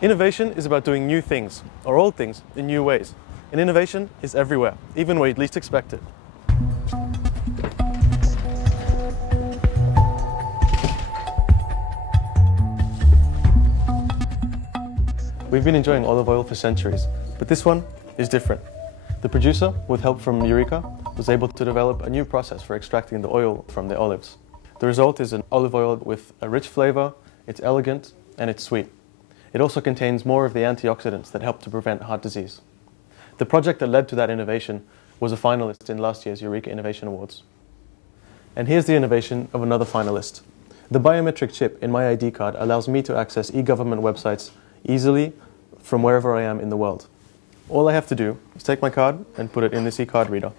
Innovation is about doing new things, or old things, in new ways. And innovation is everywhere, even where you'd least expect it. We've been enjoying olive oil for centuries, but this one is different. The producer, with help from EUREKA, was able to develop a new process for extracting the oil from the olives. The result is an olive oil with a rich flavor, it's elegant, and it's sweet. It also contains more of the antioxidants that help to prevent heart disease. The project that led to that innovation was a finalist in last year's EUREKA Innovation Awards. And here's the innovation of another finalist. The biometric chip in my ID card allows me to access e-government websites easily from wherever I am in the world. All I have to do is take my card and put it in this e-card reader.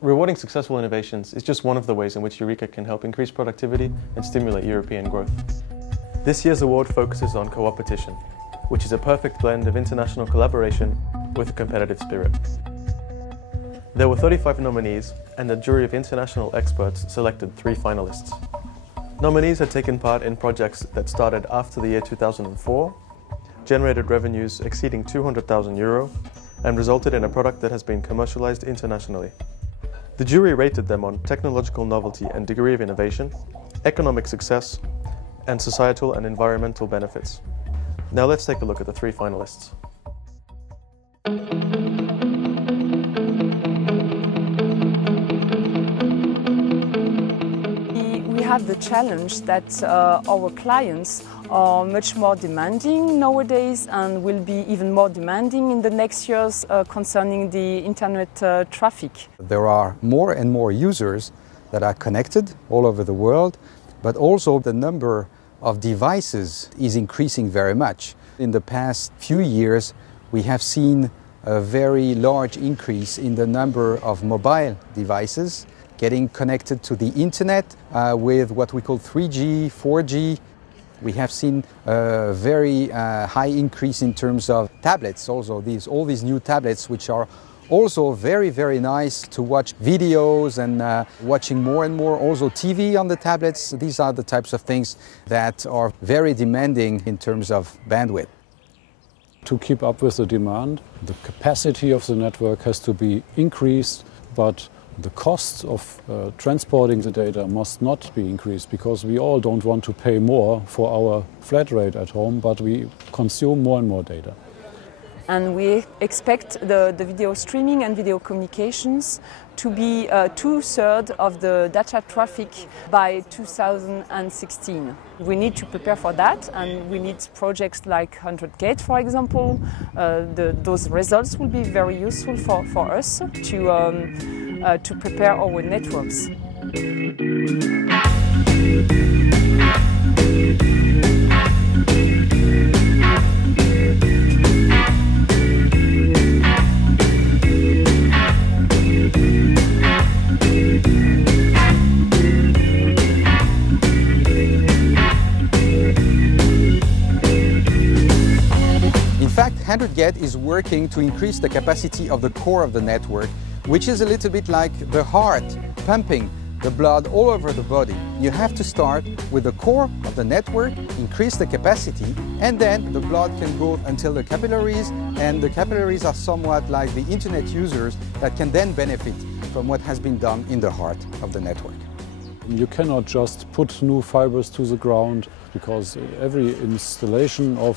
Rewarding successful innovations is just one of the ways in which EUREKA can help increase productivity and stimulate European growth. This year's award focuses on co-opetition, which is a perfect blend of international collaboration with a competitive spirit. There were 35 nominees, and a jury of international experts selected 3 finalists. Nominees had taken part in projects that started after the year 2004, generated revenues exceeding €200,000, and resulted in a product that has been commercialized internationally. The jury rated them on technological novelty and degree of innovation, economic success, and societal and environmental benefits. Now let's take a look at the 3 finalists. We have the challenge that our clients are much more demanding nowadays and will be even more demanding in the next years concerning the internet traffic. There are more and more users that are connected all over the world, but also the number of devices is increasing very much. In the past few years, we have seen a very large increase in the number of mobile devices getting connected to the internet with what we call 3G, 4G. We have seen a very high increase in terms of tablets also, all these new tablets which are also very, very nice to watch videos and watching more and more also TV on the tablets. These are the types of things that are very demanding in terms of bandwidth. To keep up with the demand, the capacity of the network has to be increased, but the cost of transporting the data must not be increased, because we all don't want to pay more for our flat rate at home, but we consume more and more data. And we expect the video streaming and video communications to be 2/3 of the data traffic by 2016. We need to prepare for that, and we need projects like 100 Gate, for example. Those results will be very useful for us to prepare our networks. In fact, 100 Get is working to increase the capacity of the core of the network, which is a little bit like the heart pumping the blood all over the body. You have to start with the core of the network, increase the capacity, and then the blood can go until the capillaries, and the capillaries are somewhat like the internet users that can then benefit from what has been done in the heart of the network. You cannot just put new fibers to the ground, because every installation of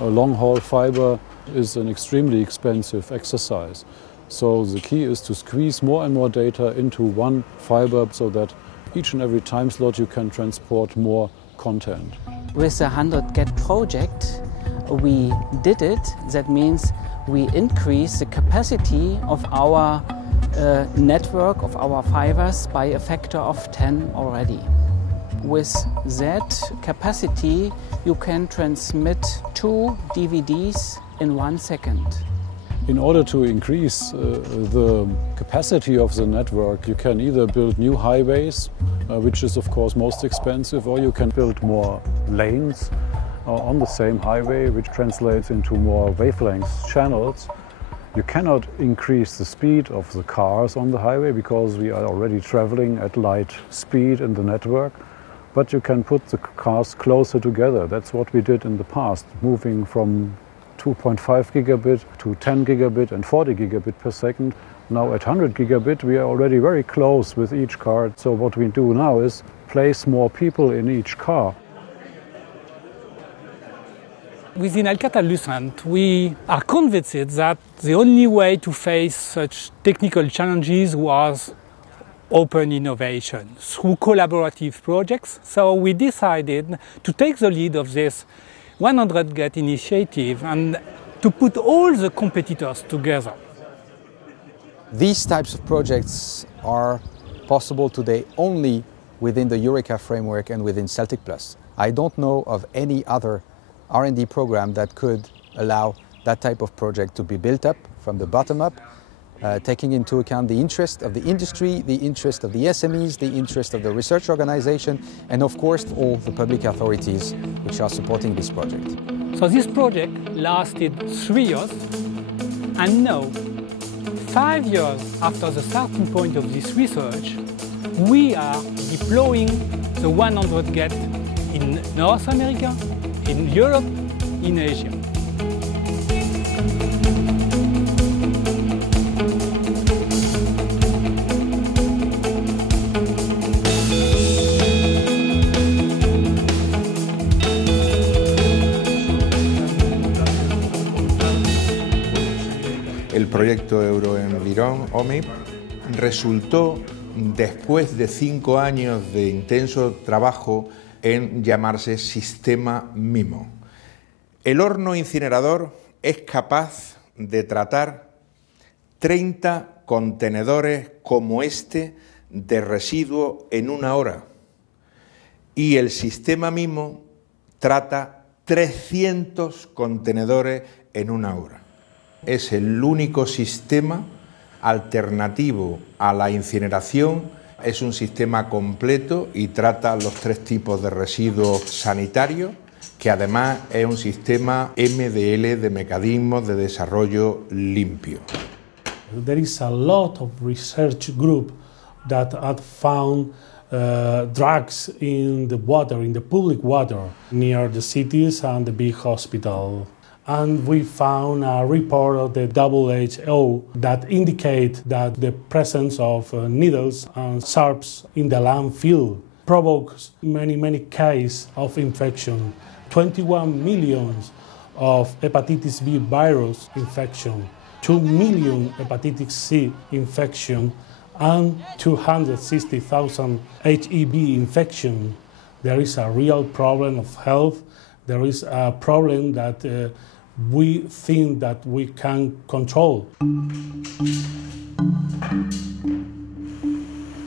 a long-haul fiber is an extremely expensive exercise. So the key is to squeeze more and more data into one fiber so that each and every time slot you can transport more content. With the 100 Get project, we did it. That means we increased the capacity of our network, of our fibers, by a factor of 10 already. With that capacity, you can transmit 2 DVDs in 1 second. In order to increase the capacity of the network, you can either build new highways, which is of course most expensive, or you can build more lanes on the same highway, which translates into more wavelength channels. You cannot increase the speed of the cars on the highway because we are already traveling at light speed in the network. but you can put the cars closer together. That's what we did in the past, moving from 2.5 gigabit to 10 gigabit and 40 gigabit per second. Now at 100 gigabit we are already very close with each car. So what we do now is place more people in each car. Within Alcatel-Lucent, we are convinced that the only way to face such technical challenges was open innovation through collaborative projects. So we decided to take the lead of this 100 Get initiative and to put all the competitors together. These types of projects are possible today only within the EUREKA framework and within Celtic Plus. I don't know of any other R&D program that could allow that type of project to be built up from the bottom up, taking into account the interest of the industry, the interest of the SMEs, the interest of the research organization, and of course all the public authorities which are supporting this project. So this project lasted 3 years, and now, 5 years after the starting point of this research, we are deploying the 100 Get in North America, in Europe, in Asia. El proyecto EUROENVIRON OMIM resultó después de 5 años de intenso trabajo en llamarse Sistema MIMO. El horno incinerador es capaz de tratar 30 contenedores como este de residuo en 1 hora y el sistema MIMO trata 300 contenedores en 1 hora. Es el único sistema alternativo a la incineración. Es un sistema completo y trata los 3 tipos de residuos sanitarios, que además es un sistema MDL de mecanismos de desarrollo limpio. There is a lot of research group that have found drugs in the water, in the public water, near the cities and the big hospital. And we found a report of the WHO that indicate that the presence of needles and sharps in the landfill provokes many cases of infection. 21 million of hepatitis B virus infection, 2 million hepatitis C infection, and 260,000 HIV infection. There is a real problem of health. There is a problem that we think that we can control.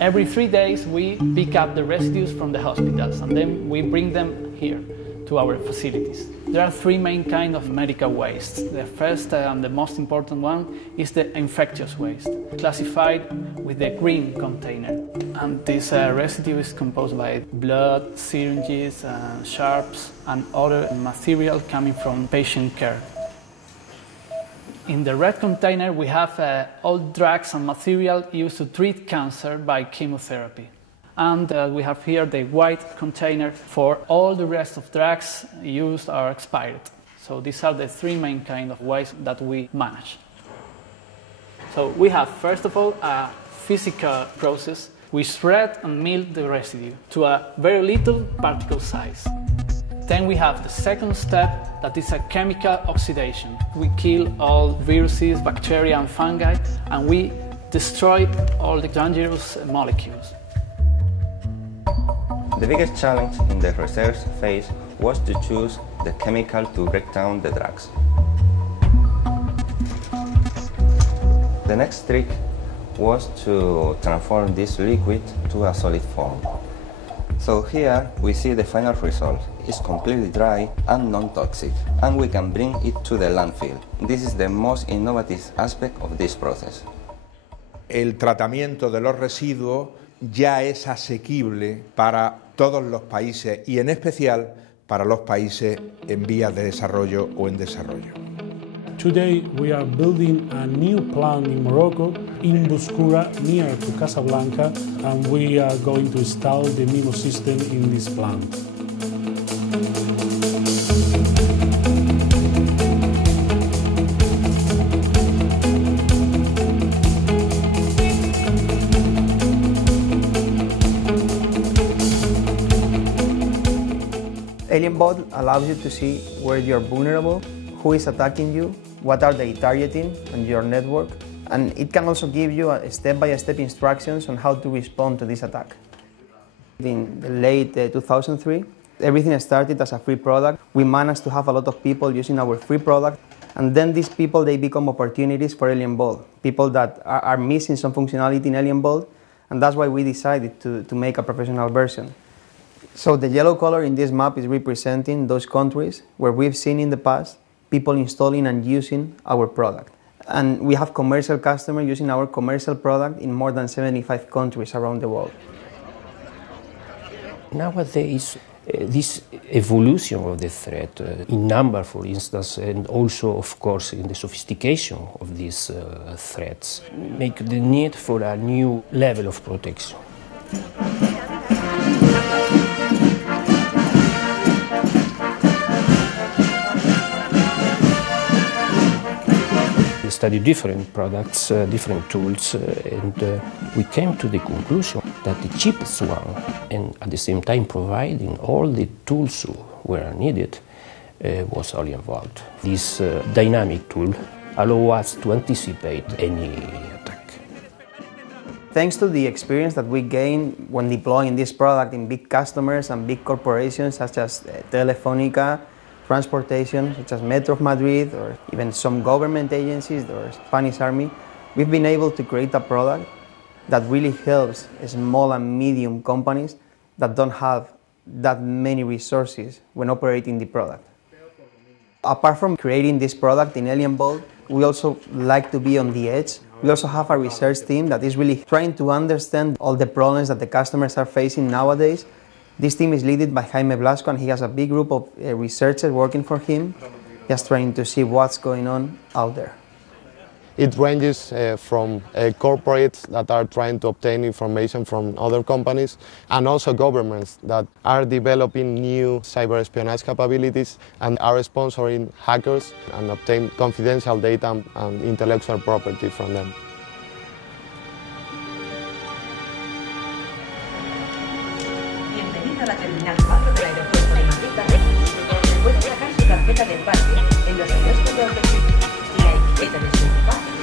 Every 3 days we pick up the residues from the hospitals and then we bring them here to our facilities. There are 3 main kinds of medical waste. The first and the most important one is the infectious waste, classified with the green container. And this residue is composed by blood, syringes, sharps, and other material coming from patient care. In the red container we have all drugs and material used to treat cancer by chemotherapy. And we have here the white container for all the rest of drugs used or expired. So these are the 3 main kinds of waste that we manage. So we have, first of all, a physical process. We shred and mill the residue to a very little particle size. Then we have the second step, that is a chemical oxidation. We kill all viruses, bacteria and fungi, and we destroy all the dangerous molecules. The biggest challenge in the research phase was to choose the chemical to break down the drugs. The next trick was to transform this liquid to a solid form. So here we see the final result. It's completely dry and non-toxic, and we can bring it to the landfill. This is the most innovative aspect of this process. El tratamiento de los residuos ya es asequible para todos los países y en especial para los países en vías de desarrollo o en desarrollo. Today we are building a new plant in Morocco in Buscura, near to Casablanca, and we are going to install the MIMO system in this plant. Alien Bot allows you to see where you're vulnerable, who is attacking you, what are they targeting on your network, and it can also give you step-by-step instructions on how to respond to this attack. In the late 2003, everything started as a free product. We managed to have a lot of people using our free product, and then these people, they become opportunities for Alien Bot, people that are missing some functionality in Alien Bot, and that's why we decided to make a professional version. So the yellow color in this map is representing those countries where we've seen in the past people installing and using our product. And we have commercial customers using our commercial product in more than 75 countries around the world. Nowadays, this evolution of the threat in number, for instance, and also, of course, in the sophistication of these threats, make the need for a new level of protection. We studied different products, different tools, and we came to the conclusion that the cheapest one, and at the same time providing all the tools were needed, was Alien Vault. This dynamic tool allows us to anticipate any attack. Thanks to the experience that we gained when deploying this product in big customers and big corporations such as Telefónica, transportation such as Metro of Madrid, or even some government agencies or Spanish Army, we've been able to create a product that really helps small and medium companies that don't have that many resources when operating the product. Apart from creating this product in Alien Bot, we also like to be on the edge. We also have a research team that is really trying to understand all the problems that the customers are facing nowadays. This team is led by Jaime Blasco, and he has a big group of researchers working for him, just trying to see what's going on out there. It ranges from corporates that are trying to obtain information from other companies, and also governments that are developing new cyber espionage capabilities and are sponsoring hackers and obtain confidential data and intellectual property from them. A la terminal 4 del aeropuerto de Madrid, puede sacar su tarjeta de embarque en los kioscos de autopista y la etiqueta de su equipaje.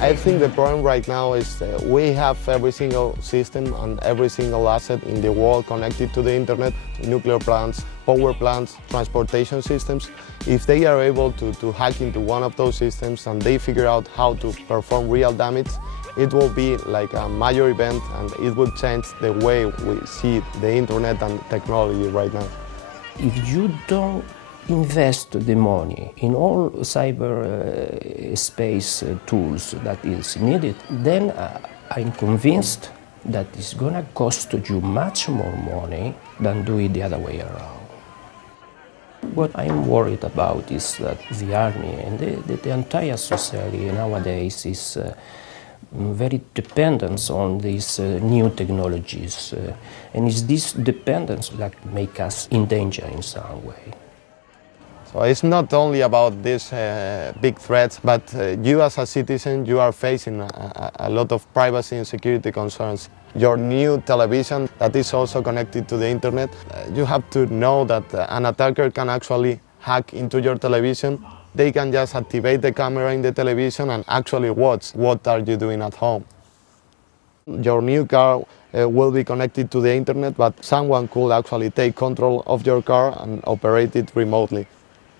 I think the problem right now is we have every single system and every single asset in the world connected to the internet, nuclear plants, power plants, transportation systems. If they are able to hack into one of those systems and they figure out how to perform real damage, it will be like a major event, and it will change the way we see the internet and technology right now. If you don't invest the money in all cyber space tools that is needed, then I'm convinced that it's going to cost you much more money than do it the other way around. What I'm worried about is that the army and the entire society nowadays is very dependent on these new technologies, and it's this dependence that makes us in danger in some way. So it's not only about these big threats, but you as a citizen, you are facing a lot of privacy and security concerns. Your new television that is also connected to the internet, you have to know that an attacker can actually hack into your television. They can just activate the camera in the television and actually watch what are you doing at home. Your new car will be connected to the internet, but someone could actually take control of your car and operate it remotely.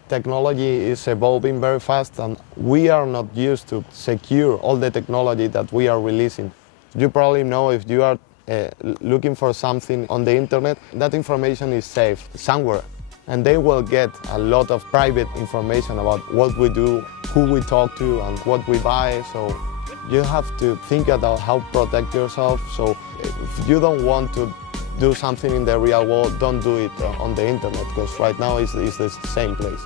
Technology is evolving very fast, and we are not used to secure all the technology that we are releasing. You probably know if you are looking for something on the internet, that information is safe somewhere. And they will get a lot of private information about what we do, who we talk to, and what we buy. So you have to think about how to protect yourself. So if you don't want to do something in the real world, don't do it on the internet, because right now it's the same place.